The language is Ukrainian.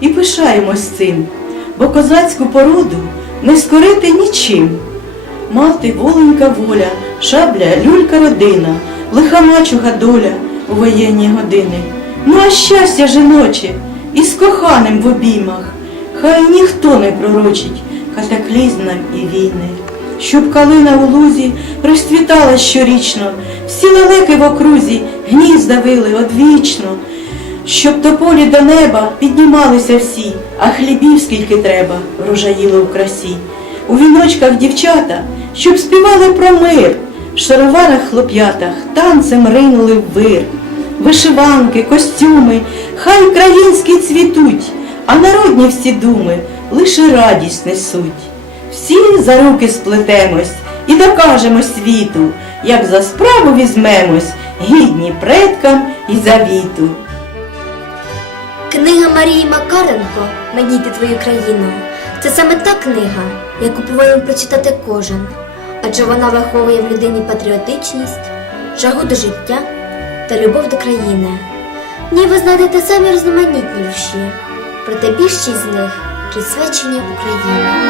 і пишаємось цим, бо козацьку породу не скорити нічим. Мати воленька воля, шабля, люлька родина, лиха мачуга доля у воєнні години. Ну а щастя жіноче, із коханим в обіймах, хай ніхто не пророчить катаклізм нам і війни. Щоб калина у лузі розцвітала щорічно, всі лелеки в окрузі гнізда вили одвічно, щоб тополі до неба піднімалися всі, а хлібів скільки треба врожаїло в красі. У віночках дівчата, щоб співали про мир, в шароварах хлоп'ятах танцем ринули в вир. Вишиванки, костюми, хай українські цвітуть, а народні всі думи лише радість несуть. Всі за руки сплетемось і докажемо світу, як за справу візьмемось, гідні предкам і завіту. Книга Марії Макаренко Надійте твою країну. Це саме та книга, яку повинен прочитати кожен, адже вона виховує в людині патріотичність, жагу до життя та любов до країни. В ній ви знайдете самі різноманітні вірші, проте більшість з них присвячені Україні.